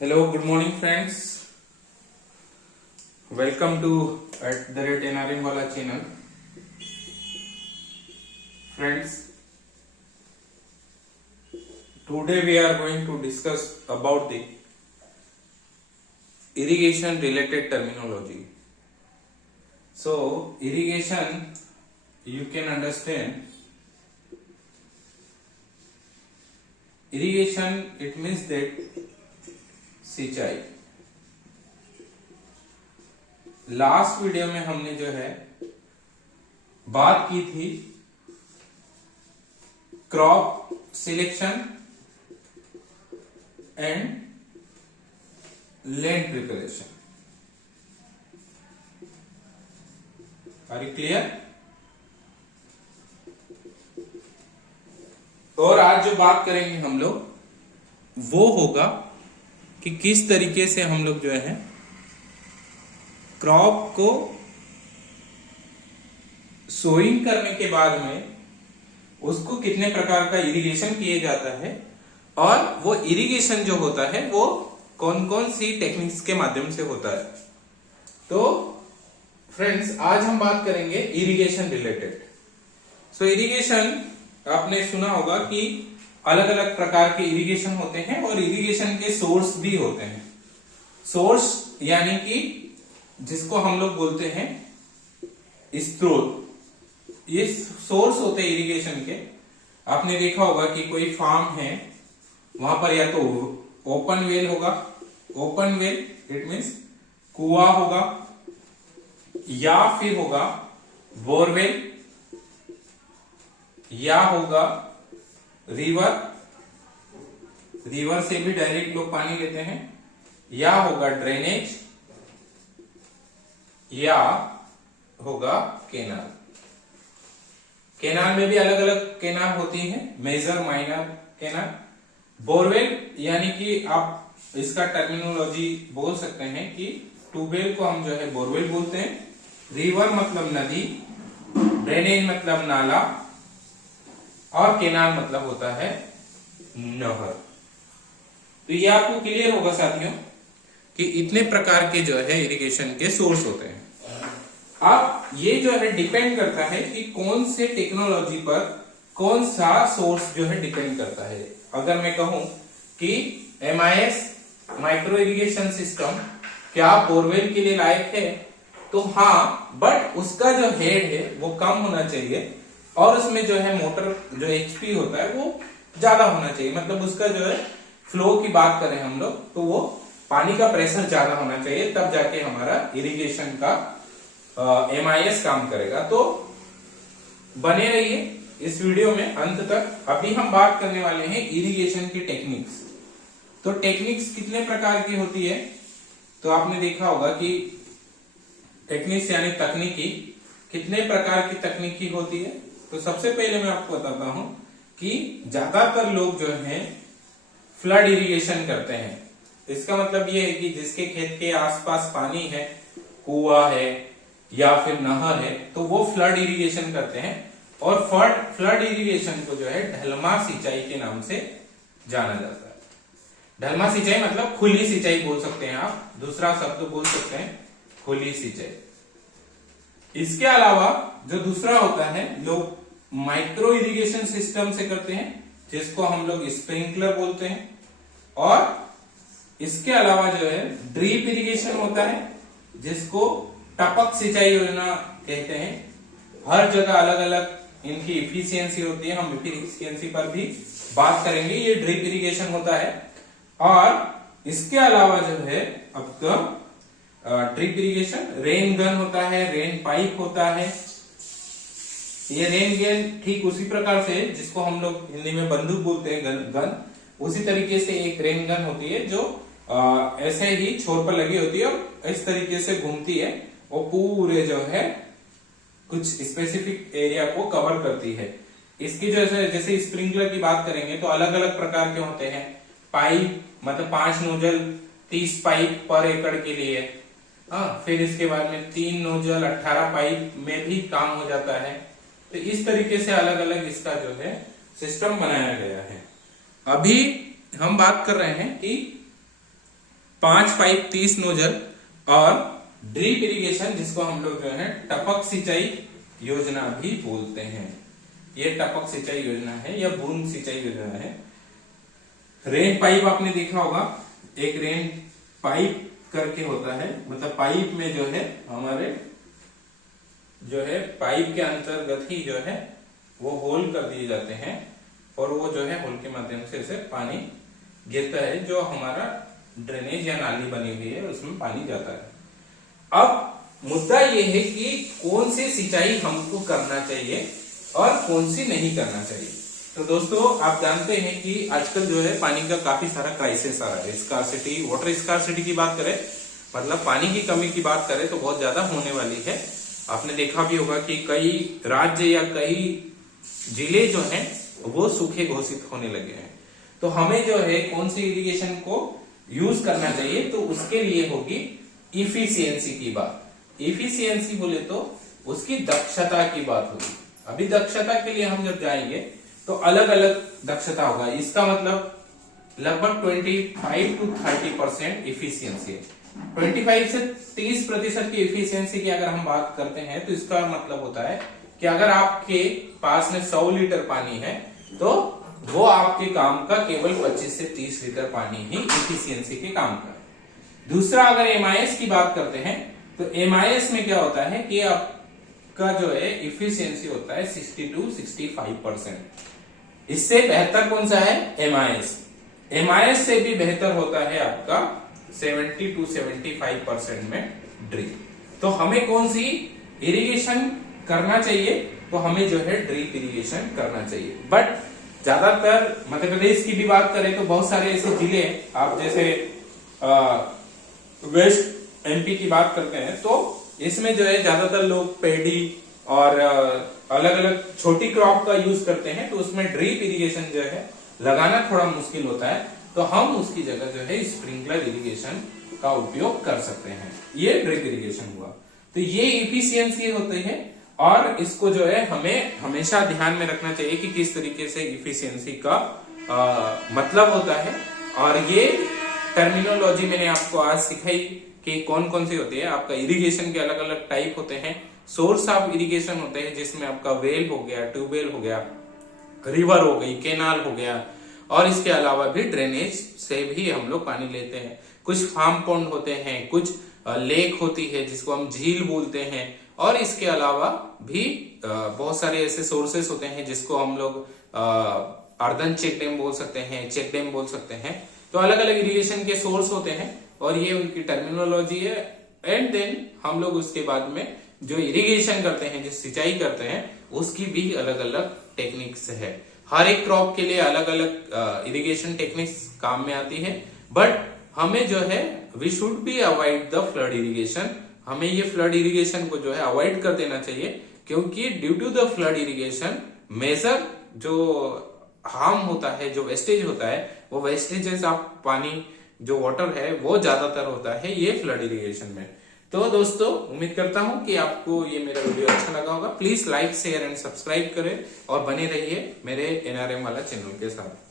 Hello, good morning friends. Welcome to @NRM Wala channel. Friends, today we are going to discuss about the irrigation related terminology. So, irrigation, you can understand, irrigation it means that सिंचाई। Last video में हमने जो है बात की थी crop selection and land preparation. Are you clear? और आज जो बात करेंगे हम लोग वो होगा कि किस तरीके से हम लोग जो है क्रॉप को सोइंग करने के बाद में उसको कितने प्रकार का इरिगेशन किया जाता है और वो इरिगेशन जो होता है वो कौन कौन सी टेक्निक्स के माध्यम से होता है। तो फ्रेंड्स, आज हम बात करेंगे इरिगेशन रिलेटेड। सो इरिगेशन आपने सुना होगा कि अलग अलग प्रकार के इरिगेशन होते हैं और इरिगेशन के सोर्स भी होते हैं। सोर्स यानी कि जिसको हम लोग बोलते हैं स्रोत। ये सोर्स होते हैं इरिगेशन के। आपने देखा होगा कि कोई फार्म है, वहां पर या तो ओपन वेल होगा, ओपन वेल इट मीन्स कुआं होगा, या फिर होगा बोरवेल, या होगा रिवर, रिवर से भी डायरेक्ट लोग पानी लेते हैं, या होगा ड्रेनेज, या होगा केनाल। केनाल में भी अलग अलग केनाल होती हैं, मेजर माइनर केनाल। बोरवेल यानी कि आप इसका टर्मिनोलॉजी बोल सकते हैं कि ट्यूबवेल को हम जो है बोरवेल बोलते हैं। रिवर मतलब नदी, ड्रेनेज मतलब नाला, और केनाल मतलब होता है नहर। तो ये आपको क्लियर होगा साथियों कि इतने प्रकार के जो है इरिगेशन के सोर्स होते हैं। अब ये जो है डिपेंड करता है कि कौन से टेक्नोलॉजी पर कौन सा सोर्स जो है डिपेंड करता है। अगर मैं कहूं कि MIS माइक्रो इरिगेशन सिस्टम क्या बोरवेल के लिए लायक है, तो हाँ, बट उसका जो हेड है वो कम होना चाहिए और उसमें जो है मोटर जो HP होता है वो ज्यादा होना चाहिए। मतलब उसका जो है फ्लो की बात करें हम लोग तो वो पानी का प्रेशर ज्यादा होना चाहिए, तब जाके हमारा इरिगेशन का MIS काम करेगा। तो बने रहिए इस वीडियो में अंत तक। अभी हम बात करने वाले हैं इरिगेशन की टेक्निक्स। तो टेक्निक्स कितने प्रकार की होती है, तो आपने देखा होगा कि टेक्निक्स यानी तकनीकी, कितने प्रकार की तकनीकी होती है। तो सबसे पहले मैं आपको बताता हूं कि ज्यादातर लोग जो हैं फ्लड इरिगेशन करते हैं। इसका मतलब ये है कि जिसके खेत के आसपास पानी है, कुआं है या फिर नहर है, तो वो फ्लड इरिगेशन करते हैं। और फ्लड इरिगेशन को जो है ढलमा सिंचाई के नाम से जाना जाता है। ढलमा सिंचाई मतलब खुली सिंचाई बोल सकते हैं आप, दूसरा शब्द बोल सकते हैं खुली सिंचाई। इसके अलावा जो दूसरा होता है, लोग माइक्रो इरिगेशन सिस्टम से करते हैं, जिसको हम लोग स्प्रिंकलर बोलते हैं। और इसके अलावा जो है ड्रिप इरिगेशन होता है, जिसको टपक सिंचाई योजना कहते हैं। हर जगह अलग अलग इनकी इफिशियंसी होती है, हम इफिशियंसी पर भी बात करेंगे। ये ड्रिप इरिगेशन होता है। और इसके अलावा जो है आपका ड्रिप इरिगेशन रेन गन होता है, रेन पाइप होता है। ये रेन गन ठीक उसी प्रकार से जिसको हम लोग हिंदी में बंदूक बोलते हैं, गन, उसी तरीके से एक रेन गन होती है जो ऐसे ही छोर पर लगी होती है और इस तरीके से घूमती है और पूरे जो है कुछ स्पेसिफिक एरिया को कवर करती है। इसकी जो जैसे स्प्रिंकलर की बात करेंगे तो अलग अलग प्रकार के होते हैं। पाइप मतलब 5 नोजल 30 पाइप पर एकड़ के लिए। फिर इसके बाद में 3 नोजल 18 पाइप में भी काम हो जाता है। तो इस तरीके से अलग अलग इसका जो है सिस्टम बनाया गया है। अभी हम बात कर रहे हैं कि 5 पाइप 30 नोजल और ड्रिप इरिगेशन जिसको हम लोग जो है टपक सिंचाई योजना भी बोलते हैं। ये टपक सिंचाई योजना है या बूंद सिंचाई योजना है। रेन पाइप आपने देखा होगा, एक रेन पाइप करके होता है, मतलब पाइप में जो है हमारे जो है पाइप के अंतर्गत ही जो है वो होल कर दिए जाते हैं और वो जो है होल के माध्यम से पानी गिरता है, जो हमारा ड्रेनेज या नाली बनी हुई है उसमें पानी जाता है। अब मुद्दा ये है कि कौन सी सिंचाई हमको करना चाहिए और कौन सी नहीं करना चाहिए। तो दोस्तों आप जानते हैं कि आजकल जो है पानी का काफी सारा क्राइसिस आ रहा है। स्कार्सिटी, वाटर स्कार्सिटी की बात करें, मतलब पानी की कमी की बात करें तो बहुत ज्यादा होने वाली है। आपने देखा भी होगा कि कई राज्य या कई जिले जो हैं वो सूखे घोषित होने लगे हैं। तो हमें जो है कौन सी इरिगेशन को यूज करना चाहिए, तो उसके लिए होगी इफिशियंसी की बात। इफिशियंसी बोले तो उसकी दक्षता की बात होगी। अभी दक्षता के लिए हम जब जाएंगे तो अलग अलग दक्षता होगा। इसका मतलब लगभग 25 to 30% इफिशियंसी है। 25 से 30% की इफिशियंसी की अगर हम बात करते हैं तो इसका मतलब होता है कि अगर आपके पास में 100 लीटर पानी है तो वो आपके काम का केवल 25 से 30 लीटर पानी ही इफिशियंसी के काम का। दूसरा, अगर एमआईएस की बात करते हैं तो एमआईएस में क्या होता है कि आपका जो है इफिशियंसी होता है 60 to 65%। इससे बेहतर कौन सा है? एमआईएस। एमआईएस से भी बेहतर होता है आपका 70 to 75% में ड्रिप। तो हमें कौन सी इरिगेशन करना चाहिए? तो हमें जो है ड्रिप इरिगेशन करना चाहिए। बट ज्यादातर मध्य प्रदेश की भी बात करें तो बहुत सारे ऐसे जिले, आप जैसे वेस्ट एमपी की बात करते हैं तो इसमें जो है ज्यादातर लोग पेडी और अलग अलग छोटी क्रॉप का यूज करते हैं, तो उसमें ड्रिप इरिगेशन जो है लगाना थोड़ा मुश्किल होता है। तो हम उसकी जगह जो है स्प्रिंकलर इरिगेशन का उपयोग कर सकते हैं। ये ड्रिप इरिगेशन हुआ। तो ये इफिशियंसी होती है और इसको जो है हमें हमेशा ध्यान में रखना चाहिए कि किस तरीके से इफिशियंसी का मतलब होता है। और ये टर्मिनोलॉजी मैंने आपको आज सिखाई कि कौन कौन सी होती है। आपका इरिगेशन के अलग अलग टाइप होते हैं। सोर्स ऑफ इरिगेशन होते हैं जिसमें आपका वेल हो गया, ट्यूबवेल हो गया, रिवर हो गई, केनाल हो गया, और इसके अलावा भी ड्रेनेज से भी हम लोग पानी लेते हैं। कुछ फार्म पॉन्ड होते हैं, कुछ लेक होती है जिसको हम झील बोलते हैं, और इसके अलावा भी बहुत सारे ऐसे सोर्सेस होते हैं जिसको हम लोग अर्धन चेक डैम बोल सकते हैं, चेक डैम बोल सकते हैं। तो अलग अलग इरिगेशन के सोर्स होते हैं और ये उनकी टर्मिनोलॉजी है। एंड देन हम लोग उसके बाद में जो इरिगेशन करते हैं, जो सिंचाई करते हैं, उसकी भी अलग अलग टेक्निक्स है। हर एक क्रॉप के लिए अलग अलग इरिगेशन टेक्निक्स काम में आती है। बट हमें जो है we should be avoid the flood irrigation. हमें ये फ्लड इरिगेशन को जो है अवॉइड कर देना चाहिए, क्योंकि due to the flood irrigation major जो हार्म होता है, जो वेस्टेज होता है, वो वेस्टेजेस ऑफ पानी जो वाटर है वो ज्यादातर होता है ये फ्लड इरिगेशन में। तो दोस्तों उम्मीद करता हूं कि आपको ये मेरा वीडियो अच्छा लगा होगा। Please like, share and subscribe करें और बने रहिए मेरे एनआरएम वाला चैनल के साथ।